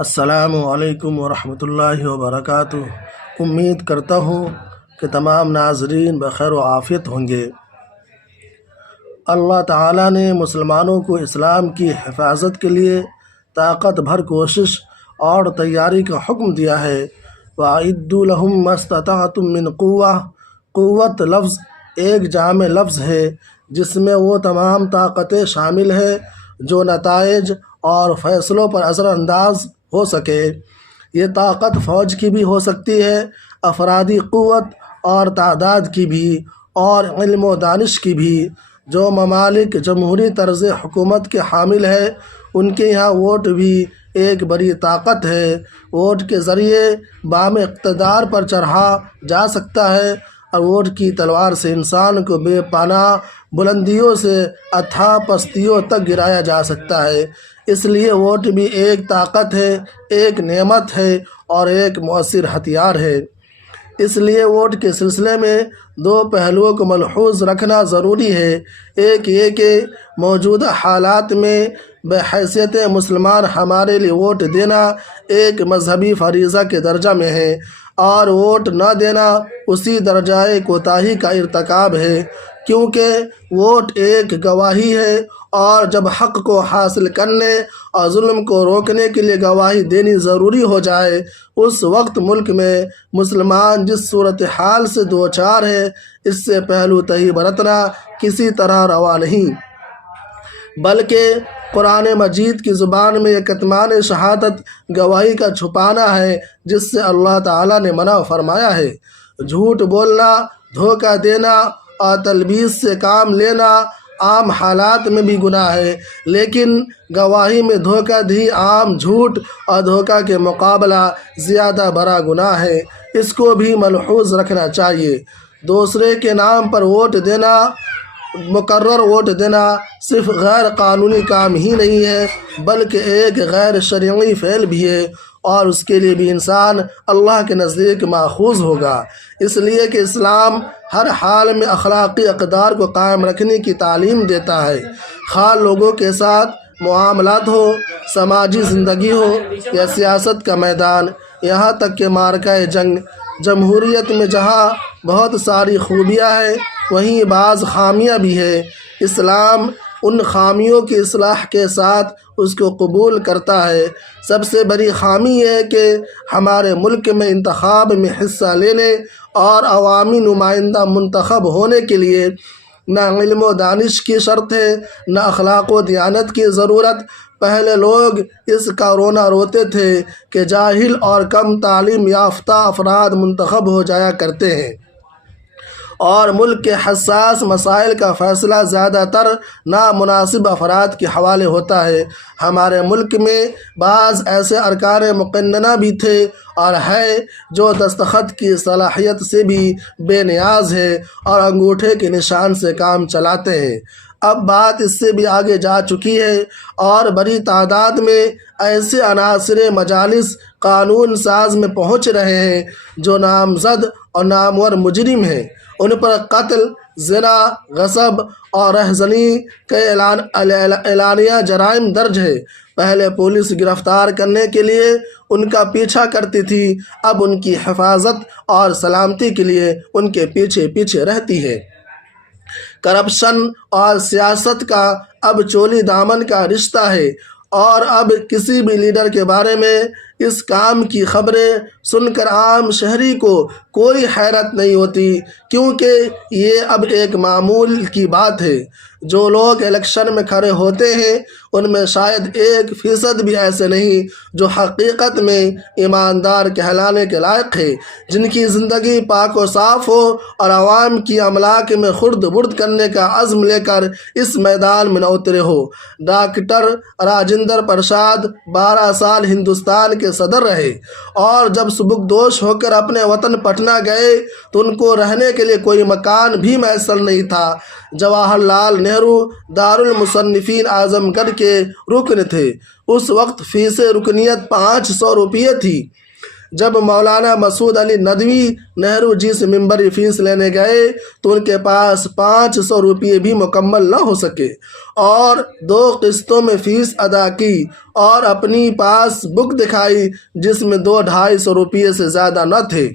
السلام علیکم ورحمۃ اللہ وبرکاتہ۔ امید کرتا ہوں کہ تمام ناظرین بخیر و عافیت ہوں گے۔ اللہ تعالیٰ نے مسلمانوں کو اسلام کی حفاظت کے لیے طاقت بھر کوشش اور تیاری کا حکم دیا ہے۔ وَأَعِدُّوا لَهُم مَّا اسْتَطَعْتُم مِّن قُوَّةٍ۔ قوت لفظ ایک جامع لفظ ہے جس میں وہ تمام طاقتیں شامل ہیں جو نتائج اور فیصلوں پر اثر انداز ہو سکے۔ یہ طاقت فوج کی بھی ہو سکتی ہے، افرادی قوت اور تعداد کی بھی، اور علم و دانش کی بھی۔ جو ممالک جمہوری طرز حکومت کے حامل ہیں ان کے یہاں ووٹ بھی ایک بڑی طاقت ہے۔ ووٹ کے ذریعے بام اقتدار پر چڑھا جا سکتا ہے اور ووٹ کی تلوار سے انسان کو بے پناہ بلندیوں سے اتھاہ پستیوں تک گرایا جا سکتا ہے۔ اس لیے ووٹ بھی ایک طاقت ہے، ایک نعمت ہے اور ایک مؤثر ہتھیار ہے۔ اس لیے ووٹ کے سلسلے میں دو پہلوؤں کو ملحوظ رکھنا ضروری ہے۔ ایک یہ کہ موجودہ حالات میں بحیثیت مسلمان ہمارے لیے ووٹ دینا ایک مذہبی فریضہ کے درجہ میں ہے، اور ووٹ نہ دینا اسی درجۂ کوتاہی کا ارتکاب ہے، کیونکہ ووٹ ایک گواہی ہے، اور جب حق کو حاصل کرنے اور ظلم کو روکنے کے لیے گواہی دینی ضروری ہو جائے اس وقت ملک میں مسلمان جس صورتحال سے دوچار ہے اس سے پہلو تہی برتنا کسی طرح روا نہیں، بلکہ قرآن مجید کی زبان میں یہ کتمان شہادت گواہی کا چھپانا ہے جس سے اللہ تعالیٰ نے منع فرمایا ہے۔ جھوٹ بولنا، دھوکہ دینا اور تلبیس سے کام لینا عام حالات میں بھی گناہ ہے، لیکن گواہی میں دھوکہ دہی عام جھوٹ اور دھوکہ کے مقابلہ زیادہ بڑا گناہ ہے۔ اس کو بھی ملحوظ رکھنا چاہیے۔ دوسرے کے نام پر ووٹ دینا، مقرر ووٹ دینا صرف غیر قانونی کام ہی نہیں ہے بلکہ ایک غیر شرعی فعل بھی ہے، اور اس کے لیے بھی انسان اللہ کے نزدیک ماخوذ ہوگا۔ اس لیے کہ اسلام ہر حال میں اخلاقی اقدار کو قائم رکھنے کی تعلیم دیتا ہے، خواہ لوگوں کے ساتھ معاملات ہو، سماجی زندگی ہو یا سیاست کا میدان، یہاں تک کہ معرکہ جنگ۔ جمہوریت میں جہاں بہت ساری خوبیاں ہیں وہیں بعض خامیاں بھی ہیں۔ اسلام ان خامیوں کی اصلاح کے ساتھ اس کو قبول کرتا ہے۔ سب سے بڑی خامی یہ ہے کہ ہمارے ملک میں انتخاب میں حصہ لینے اور عوامی نمائندہ منتخب ہونے کے لیے نہ علم و دانش کی شرط ہے، نہ اخلاق و دیانت کی ضرورت۔ پہلے لوگ اس کا رونا روتے تھے کہ جاہل اور کم تعلیم یافتہ افراد منتخب ہو جایا کرتے ہیں، اور ملک کے حساس مسائل کا فیصلہ زیادہ تر نامناسب افراد کے حوالے ہوتا ہے۔ ہمارے ملک میں بعض ایسے ارکان مقننہ بھی تھے اور ہے جو دستخط کی صلاحیت سے بھی بے نیاز ہے اور انگوٹھے کے نشان سے کام چلاتے ہیں۔ اب بات اس سے بھی آگے جا چکی ہے اور بڑی تعداد میں ایسے عناصر مجالس قانون ساز میں پہنچ رہے ہیں جو نامزد اور نامور مجرم ہیں۔ ان پر قتل، زنا، غصب اور رہزنی کے اعلانیہ جرائم درج ہے۔ پہلے پولیس گرفتار کرنے کے لیے ان کا پیچھا کرتی تھی، اب ان کی حفاظت اور سلامتی کے لیے ان کے پیچھے پیچھے رہتی ہے۔ کرپشن اور سیاست کا اب چولی دامن کا رشتہ ہے، اور اب کسی بھی لیڈر کے بارے میں اس کام کی خبریں سن کر عام شہری کو کوئی حیرت نہیں ہوتی، کیونکہ یہ اب ایک معمول کی بات ہے۔ جو لوگ الیکشن میں کھڑے ہوتے ہیں ان میں شاید 1% بھی ایسے نہیں جو حقیقت میں ایماندار کہلانے کے لائق ہے، جن کی زندگی پاک و صاف ہو اور عوام کی املاک میں خرد برد کرنے کا عزم لے کر اس میدان میں نہ اترے ہو۔ ڈاکٹر راجندر پرساد 12 سال ہندوستان کے صدر رہے، اور جب سبکدوش ہو کر اپنے وطن پٹنہ گئے تو ان کو رہنے کے لیے کوئی مکان بھی میسر نہیں تھا۔ جواہر لال نہرو دارالمصنفین اعظم گڑھ کے رکن تھے۔ اس وقت فیس رکنیت 500 روپیے تھی۔ جب مولانا مسعود علی ندوی نہرو جی سے ممبری فیس لینے گئے تو ان کے پاس 500 روپئے بھی مکمل نہ ہو سکے اور 2 قسطوں میں فیس ادا کی اور اپنی پاس بک دکھائی جس میں 200-250 روپئے سے زیادہ نہ تھے۔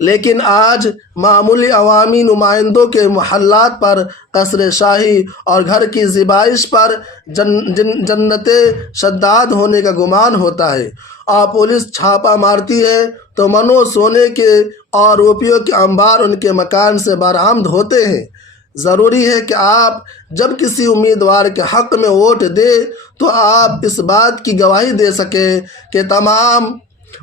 لیکن آج معمولی عوامی نمائندوں کے محلات پر قصر شاہی اور گھر کی زیبائش پر جنت شداد ہونے کا گمان ہوتا ہے، اور پولیس چھاپہ مارتی ہے تو منو سونے کے اور روپیوں کے انبار ان کے مکان سے برآمد ہوتے ہیں۔ ضروری ہے کہ آپ جب کسی امیدوار کے حق میں ووٹ دیں تو آپ اس بات کی گواہی دے سکیں کہ تمام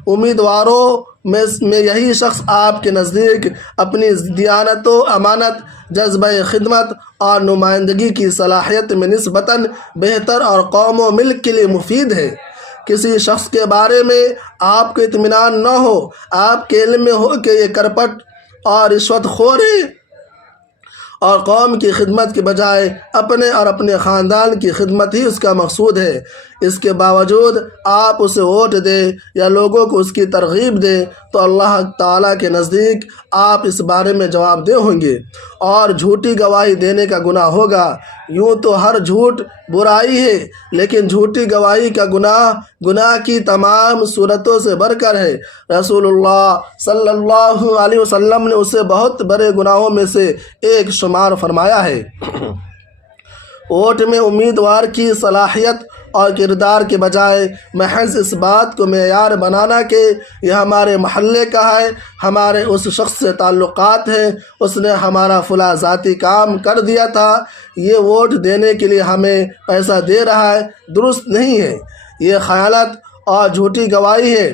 امیدواروں میں یہی شخص آپ کے نزدیک اپنی دیانت و امانت، جذبہ خدمت اور نمائندگی کی صلاحیت میں نسبتاً بہتر اور قوم و ملک کے لیے مفید ہے۔ کسی شخص کے بارے میں آپ کو اطمینان نہ ہو، آپ کے علم میں ہو کہ یہ کرپٹ اور رشوت خور ہے اور قوم کی خدمت کے بجائے اپنے اور اپنے خاندان کی خدمت ہی اس کا مقصود ہے، اس کے باوجود آپ اسے ووٹ دیں یا لوگوں کو اس کی ترغیب دیں تو اللہ تعالیٰ کے نزدیک آپ اس بارے میں جواب دہ ہوں گے اور جھوٹی گواہی دینے کا گناہ ہوگا۔ یوں تو ہر جھوٹ برائی ہے، لیکن جھوٹی گواہی کا گناہ کی تمام صورتوں سے بڑھ کر ہے۔ رسول اللہ صلی اللہ علیہ وسلم نے اسے بہت بڑے گناہوں میں سے ایک شمار فرمایا ہے۔ ووٹ میں امیدوار کی صلاحیت اور کردار کے بجائے محض اس بات کو معیار بنانا کہ یہ ہمارے محلے کا ہے، ہمارے اس شخص سے تعلقات ہیں، اس نے ہمارا فلاں ذاتی کام کر دیا تھا، یہ ووٹ دینے کے لیے ہمیں پیسہ دے رہا ہے، درست نہیں ہے۔ یہ خیانت اور جھوٹی گواہی ہے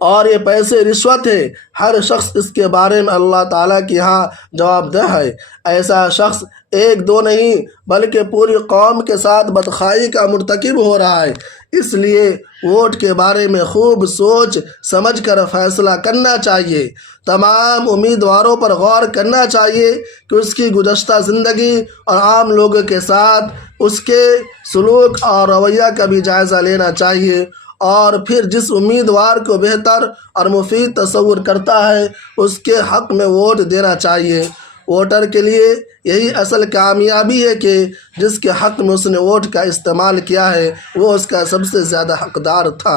اور یہ پیسے رشوت ہے۔ ہر شخص اس کے بارے میں اللہ تعالیٰ کے ہاں جواب دہ ہے۔ ایسا شخص ایک دو نہیں بلکہ پوری قوم کے ساتھ بدخواہی کا مرتکب ہو رہا ہے۔ اس لیے ووٹ کے بارے میں خوب سوچ سمجھ کر فیصلہ کرنا چاہیے۔ تمام امیدواروں پر غور کرنا چاہیے کہ اس کی گزشتہ زندگی اور عام لوگوں کے ساتھ اس کے سلوک اور رویہ کا بھی جائزہ لینا چاہیے، اور پھر جس امیدوار کو بہتر اور مفید تصور کرتا ہے اس کے حق میں ووٹ دینا چاہیے۔ ووٹر کے لیے یہی اصل کامیابی ہے کہ جس کے حق میں اس نے ووٹ کا استعمال کیا ہے وہ اس کا سب سے زیادہ حقدار تھا۔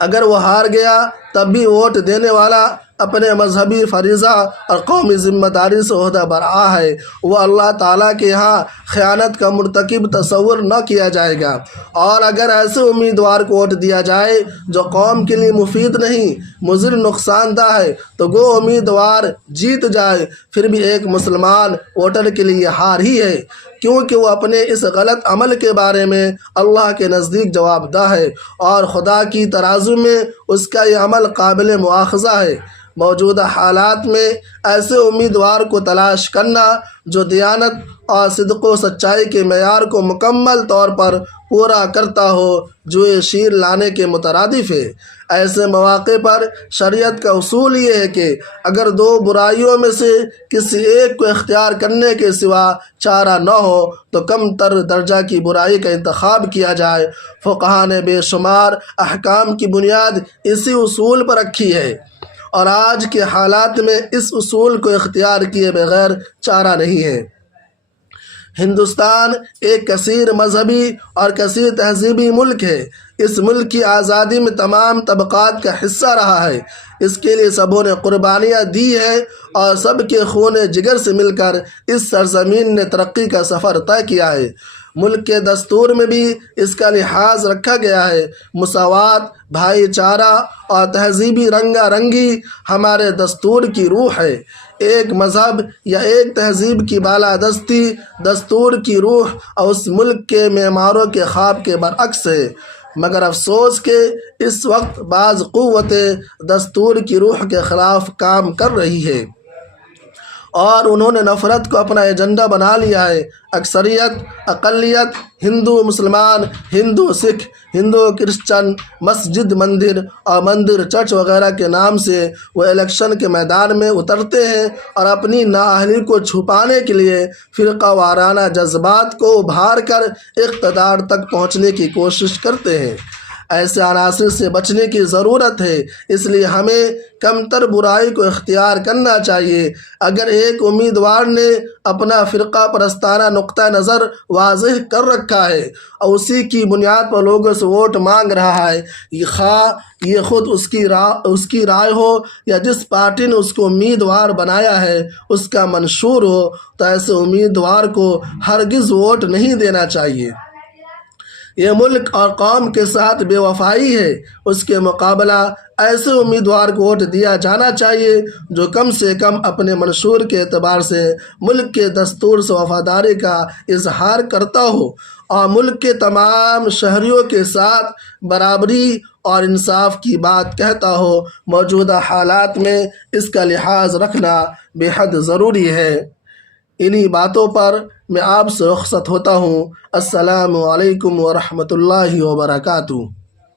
اگر وہ ہار گیا تب بھی ووٹ دینے والا اپنے مذہبی فریضہ اور قومی ذمہ داری سے عہدہ برآ ہے، وہ اللہ تعالیٰ کے یہاں خیانت کا مرتکب تصور نہ کیا جائے گا۔ اور اگر ایسے امیدوار کو ووٹ دیا جائے جو قوم کے لیے مفید نہیں، مضر نقصان دہ ہے، تو وہ امیدوار جیت جائے پھر بھی ایک مسلمان ووٹر کے لیے ہار ہی ہے، کیونکہ وہ اپنے اس غلط عمل کے بارے میں اللہ کے نزدیک جواب دہ ہے اور خدا کی ترازو میں اس کا یہ عمل قابل مواخذہ ہے۔ موجودہ حالات میں ایسے امیدوار کو تلاش کرنا جو دیانت اور صدق و سچائی کے معیار کو مکمل طور پر پورا کرتا ہو، جو یہ شیر لانے کے مترادف ہے۔ ایسے مواقع پر شریعت کا اصول یہ ہے کہ اگر 2 برائیوں میں سے کسی ایک کو اختیار کرنے کے سوا چارہ نہ ہو تو کم تر درجہ کی برائی کا انتخاب کیا جائے۔ فقہاء نے بے شمار احکام کی بنیاد اسی اصول پر رکھی ہے، اور آج کے حالات میں اس اصول کو اختیار کیے بغیر چارہ نہیں ہے۔ ہندوستان ایک کثیر مذہبی اور کثیر تہذیبی ملک ہے۔ اس ملک کی آزادی میں تمام طبقات کا حصہ رہا ہے۔ اس کے لیے سبوں نے قربانیاں دی ہیں اور سب کے خون جگر سے مل کر اس سرزمین نے ترقی کا سفر طے کیا ہے۔ ملک کے دستور میں بھی اس کا لحاظ رکھا گیا ہے۔ مساوات، بھائی چارہ اور تہذیبی رنگا رنگی ہمارے دستور کی روح ہے۔ ایک مذہب یا ایک تہذیب کی بالادستی دستور کی روح اور اس ملک کے معماروں کے خواب کے برعکس ہے، مگر افسوس کہ اس وقت بعض قوتیں دستور کی روح کے خلاف کام کر رہی ہے اور انہوں نے نفرت کو اپنا ایجنڈا بنا لیا ہے۔ اکثریت، اقلیت، ہندو مسلمان، ہندو سکھ، ہندو کرسچن، مسجد مندر اور مندر چرچ وغیرہ کے نام سے وہ الیکشن کے میدان میں اترتے ہیں اور اپنی نااہلی کو چھپانے کے لیے فرقہ وارانہ جذبات کو ابھار کر اقتدار تک پہنچنے کی کوشش کرتے ہیں۔ ایسے عناصر سے بچنے کی ضرورت ہے، اس لیے ہمیں کم تر برائی کو اختیار کرنا چاہیے۔ اگر ایک امیدوار نے اپنا فرقہ پرستانہ نقطہ نظر واضح کر رکھا ہے اور اسی کی بنیاد پر لوگوں سے ووٹ مانگ رہا ہے، خواہ یہ خود اس کی رائے ہو یا جس پارٹی نے اس کو امیدوار بنایا ہے اس کا منشور ہو، تو ایسے امیدوار کو ہرگز ووٹ نہیں دینا چاہیے۔ یہ ملک اور قوم کے ساتھ بے وفائی ہے۔ اس کے مقابلہ ایسے امیدوار کو ووٹ دیا جانا چاہیے جو کم سے کم اپنے منشور کے اعتبار سے ملک کے دستور سے وفاداری کا اظہار کرتا ہو اور ملک کے تمام شہریوں کے ساتھ برابری اور انصاف کی بات کہتا ہو۔ موجودہ حالات میں اس کا لحاظ رکھنا بے حد ضروری ہے۔ انہی باتوں پر میں آپ سے رخصت ہوتا ہوں۔ السلام علیکم ورحمۃ اللہ وبرکاتہ۔